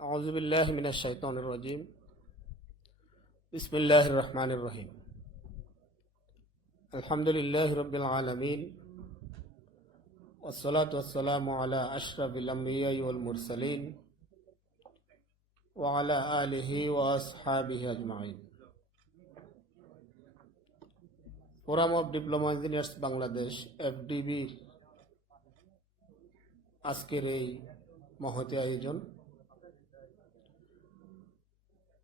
أعوذ بالله من الشيطان الرجيم بسم الله الرحمن الرحيم الحمد لله رب العالمين والصلاة والسلام على أشرف الأنبياء والمرسلين وعلى آله وأصحابه أجمعين Forum of Diploma Engineers Bangladesh FDB আজকের এই মহতী আয়োজন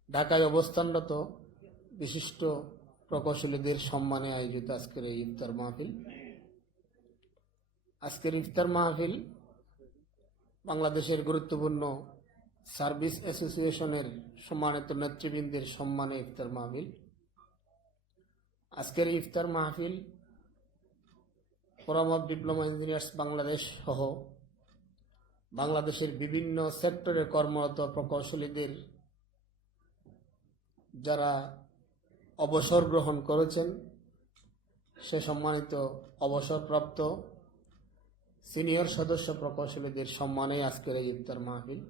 ঢাকায় অবস্থানরত বিশিষ্ট প্রকৌশলীদের সম্মানে আয়োজিত আজকের এই ইফতার মাহফিল। আজকের ইফতার মাহফিল বাংলাদেশের গুরুত্বপূর্ণ সার্ভিস অ্যাসোসিয়েশনের সম্মানিত নেতৃবৃন্দের সম্মানে ইফতার মাহফিল। আজকের ইফতার মাহফিল forum of diploma engineers Bangladesh সহ বাংলাদেশের বিভিন্ন সেক্টরে কর্মরত প্রকৌশলীদের যারা অবসর গ্রহণ করেছেন সে সম্মানিত অবসরপ্রাপ্ত সিনিয়র সদস্য প্রকৌশলীদের সম্মানে আজকের এই ইফতার মাহফিল।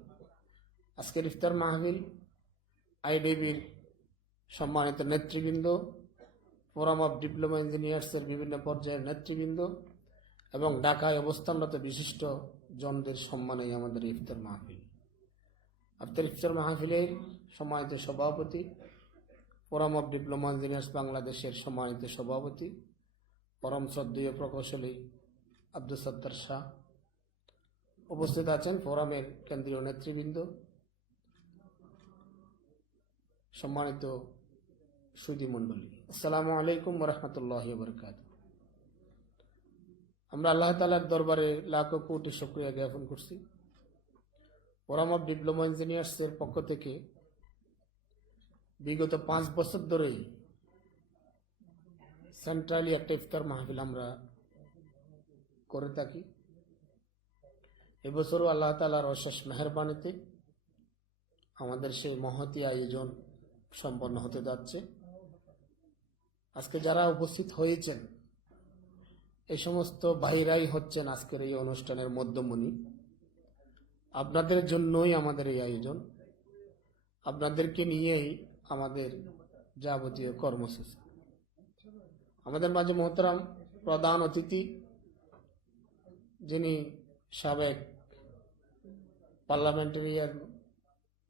আজকের ইফতার মাহফিল আইডিবির সম্মানিত নেতৃবৃন্দ, ফোরাম অফ ডিপ্লোমা ইঞ্জিনিয়ার্সের বিভিন্ন পর্যায়ের নেতৃবৃন্দ এবং ঢাকায় অবস্থানরত বিশিষ্ট জনদের সম্মানে আমাদের ইফতার মাহফিল। আজকের ইফতার মাহফিলের সম্মানিত সভাপতি, ফোরাম অফ ডিপ্লোমা ইঞ্জিনিয়ার্স বাংলাদেশের সম্মানিত সভাপতি পরম শ্রদ্ধেয় প্রকৌশলী আব্দুল সত্তার শাহ, উপস্থিত আছেন ফোরামের কেন্দ্রীয় নেতৃবৃন্দ, সম্মানিত সুধী মণ্ডলী, আসসালামু আলাইকুম ওয়া রাহমাতুল্লাহি ওয়া বারাকাতুহু। আমরা আল্লাহ তাআলার দরবারে লাখো কোটি শুকরিয়া জ্ঞাপন করছি। ফোরাম অফ ডিপ্লোমা ইঞ্জিনিয়ার্সের পক্ষ থেকে বিগত 5 বছর ধরেই সেন্ট্রালি একটা ইফতার মাহফিল আমরা করে থাকি। এবছরও আল্লাহ তাআলার অশেষ মেহেরবানিতে আমাদের সেই মহতী আয়োজন সম্পন্ন হতে যাচ্ছে। আজকে যারা উপস্থিত হয়েছেন এই সমস্ত ভাইরাই হচ্ছেন আজকের এই অনুষ্ঠানের মধ্যমণি। আপনাদের জন্যই আমাদের এই আয়োজন, আপনাদেরকে নিয়েই আমাদের যাবতীয় কর্মসূচি। আমাদের মাঝে মোহতারাম প্রধান অতিথি, যিনি সাবেক পার্লামেন্টারিয়ান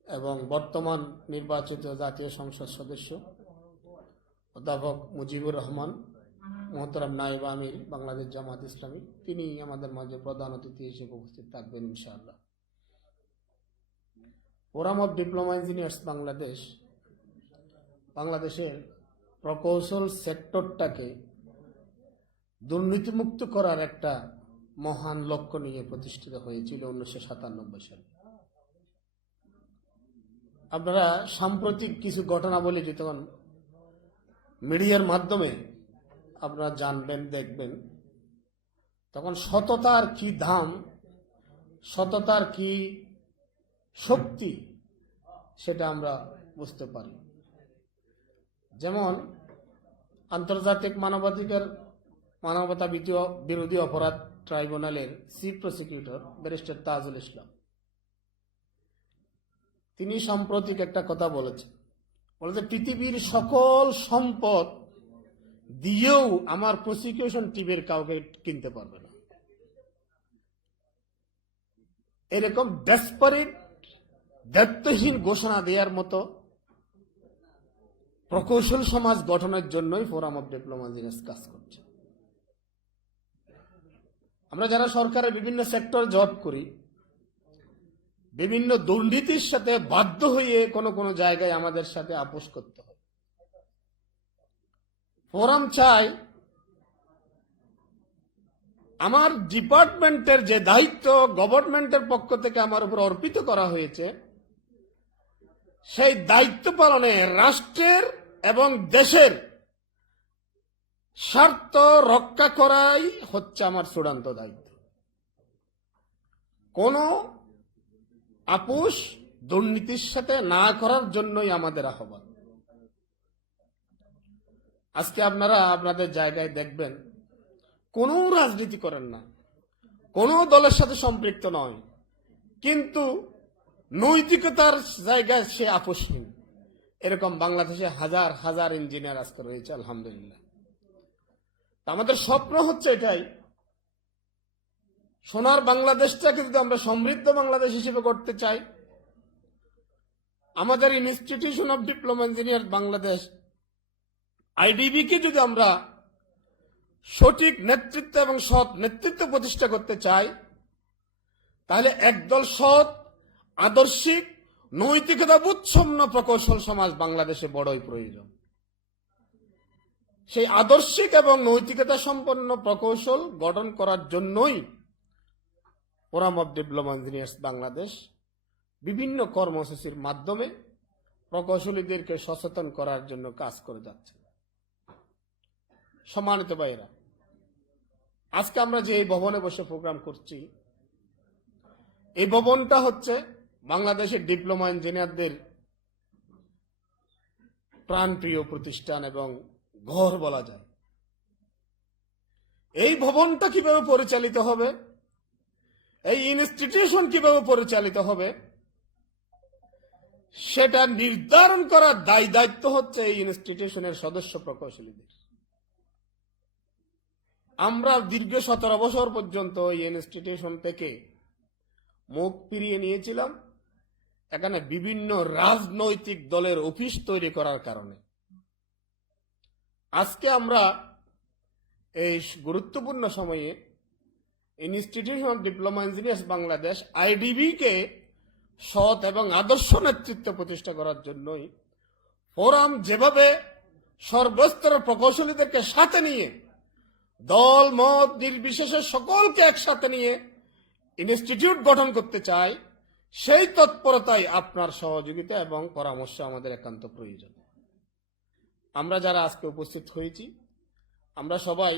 এবং বর্তমান নির্বাচিত জাতীয় সংসদ সদস্য অধ্যাপক মুজিবুর রহমান, মোহতারাম নায়েব আমির বাংলাদেশ জামাত ইসলামী, তিনি আমাদের মাঝে প্রধান অতিথি হিসেবে উপস্থিত থাকবেন ইনশাআল্লাহ। ফোরাম অফ ডিপ্লোমা ইঞ্জিনিয়ার্স বাংলাদেশের প্রকৌশল সেক্টরটাকে দুর্নীতিমুক্ত করার একটা মহান লক্ষ্য নিয়ে প্রতিষ্ঠিত হয়েছিল 1997 সালে। আপনারা সাম্প্রতিক কিছু ঘটনাবলী যখন মিডিয়ার মাধ্যমে আপনারা জানবেন, দেখবেন, তখন সততার কি দাম, সততার কি শক্তি সেটা আমরা বুঝতে পারি। যেমন আন্তর্জাতিক মানবতা বিরোধী অপরাধ ট্রাইব্যুনালের chief prosecutor barrister Tajul Islam, তিনি সাম্প্রতিক একটা কথা বলেছেন, বলতে পৃথিবীর সকল সম্পদ দিয়েও আমার প্রসিকিউশন টিমের কাউকে কিনতে পারবে না। এরকম ডেসপারেট, দায়িত্বহীন ঘোষণা দেওয়ার মতো প্রকৌশল সমাজ গঠনের জন্যই ফোরাম অফ ডিপ্লোমা ইঞ্জিনিয়ার্স কাজ করছে। আমরা যারা সরকারের বিভিন্ন সেক্টর জব করি, বিভিন্ন দুর্নীতির সাথে বাধ্য হয়ে কোনো জায়গায় আমাদের সাথে আপোষ করতে হয়। ফোরাম চাই আমার ডিপার্টমেন্টের যে দায়িত্ব গভর্নমেন্টের পক্ষ থেকে আমার উপর অর্পিত করা হয়েছে, সেই দায়িত্ব পালনে রাষ্ট্রের এবং দেশের স্বার্থ রক্ষা করাই হচ্ছে আমার চূড়ান্ত দায়িত্ব। কোন আপোষ দুর্নীতির সাথে না করার জন্যই আমাদের আহ্বান। আজকে আপনারা আপনাদের জায়গায় দেখবেন কোনো রাজনীতি করেন না, কোনো দলের সাথে সম্পৃক্ত নয়, কিন্তু নৈতিকতার জায়গায় সে আপোষহীন। এরকম বাংলাদেশে হাজার হাজার ইঞ্জিনিয়ার আজকে রয়েছে, আলহামদুলিল্লাহ। আমাদের স্বপ্ন হচ্ছে এটাই, সোনার বাংলাদেশটাকে যদি আমরা সমৃদ্ধ বাংলাদেশ হিসেবে করতে চাই, আমাদের institution of diploma engineer Bangladesh IDB কে যদি আমরা সঠিক নেতৃত্ব এবং সৎ নেতৃত্ব প্রতিষ্ঠা করতে চাই, তাহলে একদল সৎ, আদর্শিক, নৈতিকতা বুৎসম্পন্ন প্রকৌশল সমাজ বাংলাদেশে বড়ই প্রয়োজন। সেই আদর্শিক এবং নৈতিকতা সম্পন্ন প্রকৌশল গঠন করার জন্যই forum of diploma engineers Bangladesh বিভিন্ন কর্মসূচির মাধ্যমে প্রকৌশলীদেরকে সচেতন করার জন্য কাজ করে যাচ্ছে। সম্মানিত ভাইয়েরা, আজকে আমরা যে এই ভবনে বসে প্রোগ্রাম করছি, এই ভবনটা হচ্ছে বাংলাদেশের ডিপ্লোমা ইঞ্জিনিয়ারদের প্রাণপ্রিয় প্রতিষ্ঠান এবং ঘর বলা যায়। এই ভবনটা কিভাবে পরিচালিত হবে, এই ইনস্টিটিউশন কিভাবে পরিচালিত হবে, সেটা নির্ধারণ করার দায়িত্ব হচ্ছে এই ইনস্টিটিউশনের সদস্য প্রকৌশলীদের। আমরা দীর্ঘ 17 বছর পর্যন্ত এই ইনস্টিটিউশন থেকে মুখ ফিরিয়ে নিয়েছিলাম এখানে বিভিন্ন রাজনৈতিক দলের অফিস তৈরি করার কারণে। আজকে আমরা এই গুরুত্বপূর্ণ সময়ে institution of diploma engineers Bangladesh IDB কে সৎ এবং আদর্শ নেতৃত্ব প্রতিষ্ঠা করার জন্যই ফোরাম যেভাবে সর্বস্তরের প্রকৌশলীদেরকে সাথে নিয়ে, দল মত নির্বিশেষে সকলকে একসাথে নিয়ে ইনস্টিটিউট গঠন করতে চাই, সেই তৎপরতায় আপনার সহযোগিতা এবং পরামর্শ আমাদের একান্ত প্রয়োজন। আমরা যারা আজকে উপস্থিত হয়েছি, আমরা সবাই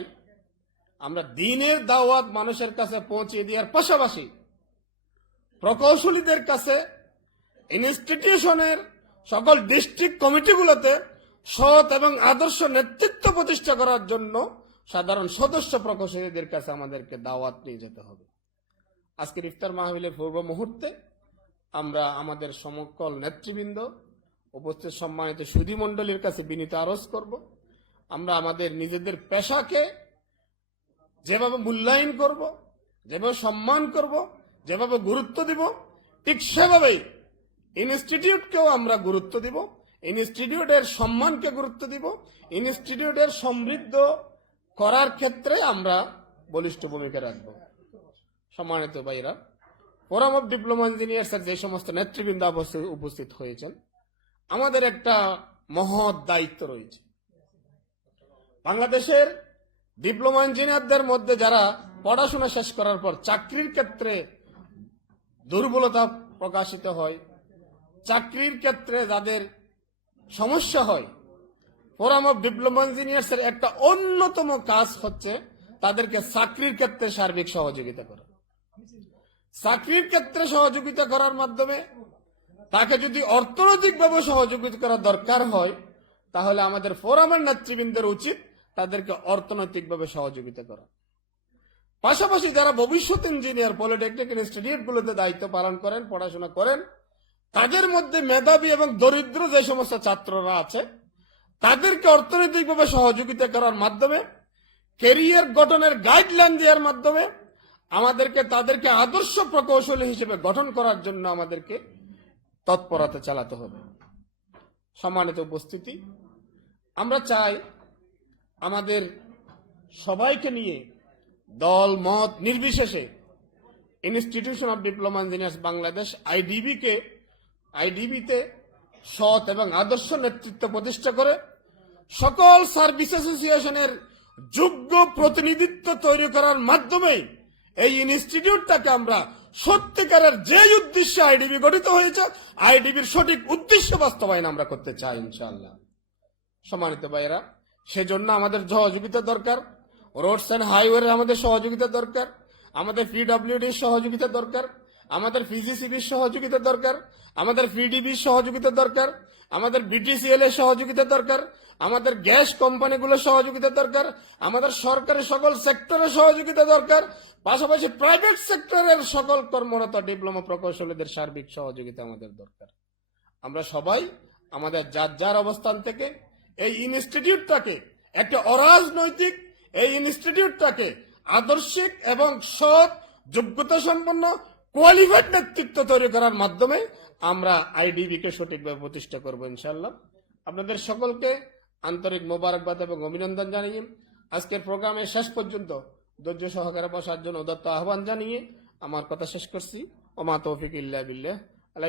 আমরা দ্বীনের দাওয়াত মানুষের কাছে পৌঁছে দেওয়ার পাশাপাশি প্রকৌশলীদের কাছে ইনস্টিটিউশনের সকল ডিস্ট্রিক্ট কমিটিগুলোতে সৎ এবং আদর্শ নেতৃত্ব প্রতিষ্ঠা করার জন্য সাধারণ সদস্য প্রকৌশলীদের কাছে আমাদেরকে দাওয়াত নিয়ে যেতে হবে। আজকের ইফতার মাহফিলের পূর্ব মুহূর্তে আমরা আমাদের সমকল নেতৃবৃন্দ, উপস্থিত সম্মানিত সুধী মণ্ডলীর কাছে বিনীত আরজ করব, আমরা আমাদের নিজেদের পেশাকে যেভাবে মূল্যায়ন করব, যেভাবে সম্মান করব, যেভাবে গুরুত্ব দিব, ঠিক সেভাবেই ইনস্টিটিউটকেও আমরা গুরুত্ব দিব, ইনস্টিটিউটের সম্মানকে গুরুত্ব দিব, ইনস্টিটিউটের সমৃদ্ধ করার ক্ষেত্রে আমরা বলিষ্ঠ ভূমিকা রাখব। সম্মানিত ভাইরা, ফোরাম অফ ডিপ্লোমা ইঞ্জিনিয়ার্স এর যে সমস্ত নেতৃবৃন্দ উপস্থিত হয়েছেন, আমাদের একটা মহৎ দায়িত্ব রয়েছে। বাংলাদেশের ডিপ্লোমা ইঞ্জিনিয়ারদের মধ্যে যারা পড়াশোনা শেষ করার পর চাকরির ক্ষেত্রে দুর্বলতা প্রকাশিত হয়, চাকরির ক্ষেত্রে যাদের সমস্যা হয়, ফোরাম অফ ডিপ্লোমা ইঞ্জিনিয়ার্স এর একটা অন্যতম কাজ হচ্ছে তাদেরকে চাকরির ক্ষেত্রে সার্বিক সহযোগিতা করা। চাকরির ক্ষেত্রে সহযোগিতা করার মাধ্যমে তাকে যদি অর্থনৈতিকভাবে সহযোগিতা করা দরকার হয়, তাহলে আমাদের ফোরামের নেতৃবৃন্দের উচিত তাদেরকে অর্থনৈতিকভাবে সহযোগিতা করা। পাশাপাশি যারা ভবিষ্যৎ ইঞ্জিনিয়ার পলিটেকনিক ইনস্টিটিউটগুলোতে দায়িত্ব পালন করেন, পড়াশোনা করেন, তাদের মধ্যে মেধাবী এবং দরিদ্র যে সমস্ত ছাত্ররা আছে, তাদেরকে অর্থনৈতিকভাবে সহযোগিতা করার মাধ্যমে, ক্যারিয়ার গঠনের গাইডলাইন দেওয়ার মাধ্যমে আমাদেরকে তাদেরকে আদর্শ প্রকৌশলী হিসেবে গঠন করার জন্য আমাদেরকে তৎপরতা চালাতে হবে। সম্মানিত উপস্থিতি, আমরা চাই আমাদের সবাইকে নিয়ে দল মত নির্বিশেষে institution of diploma engineers Bangladesh আইডিবিতে সৎ এবং আদর্শ নেতৃত্ব প্রতিষ্ঠা করে সকল সার্ভিস অ্যাসোসিয়েশনের যোগ্য প্রতিনিধিত্ব তৈরি করার মাধ্যমে এই ইনস্টিটিউটটাকে আমরা সত্যিকারের যে উদ্দেশ্যে আইডিবি গঠিত হয়েছে, আইডিবির সঠিক উদ্দেশ্য বাস্তবায়ন আমরা করতে চাই ইনশাআল্লাহ। সম্মানিত ভাইয়েরা, সেজন্য আমাদের সহযোগিতা দরকার, রোডস অ্যান্ড হাইওয়ে আমাদের সহযোগিতা দরকার, আমাদের পিডব্লিউডির সহযোগিতা দরকার, আমাদের পিজিসিবির সহযোগিতা দরকার, আমাদের পিডিবির সহযোগিতা দরকার, আমাদের বিটিসিএল এর সহযোগিতা দরকার, আমাদের গ্যাস কোম্পানিগুলোর সহযোগিতা দরকার, আমাদের সরকারি সকল সেক্টরের সহযোগিতা দরকার, পাশাপাশি প্রাইভেট সেক্টরের সকল কর্মরত ডিপ্লোমা প্রকৌশলীদের সার্বিক সহযোগিতা আমাদের দরকার। আমরা সবাই আমাদের যার যার অবস্থান থেকে এই ইনস্টিটিউটটাকে একটা অরাজনৈতিক, এই ইনস্টিটিউটটাকে আদর্শিক এবং সৎ, যোগ্যতা সম্পন্ন, কোয়ালিফাইড নেতৃত্ব তৈরি করার মাধ্যমে আমরা আইডিবি কে সঠিকভাবে প্রতিষ্ঠা করব ইনশাআল্লাহ। আপনাদের সকলকে আন্তরিক মোবারকবাদ এবং অভিনন্দন জানিয়ে আজকের প্রোগ্রামে শেষ পর্যন্ত ধৈর্য সহকারে বসার জন্য উদাত্ত আহ্বান জানিয়ে আমার কথা শেষ করছি। ওমা তৌফিক ইল্লা বিল্লাহ।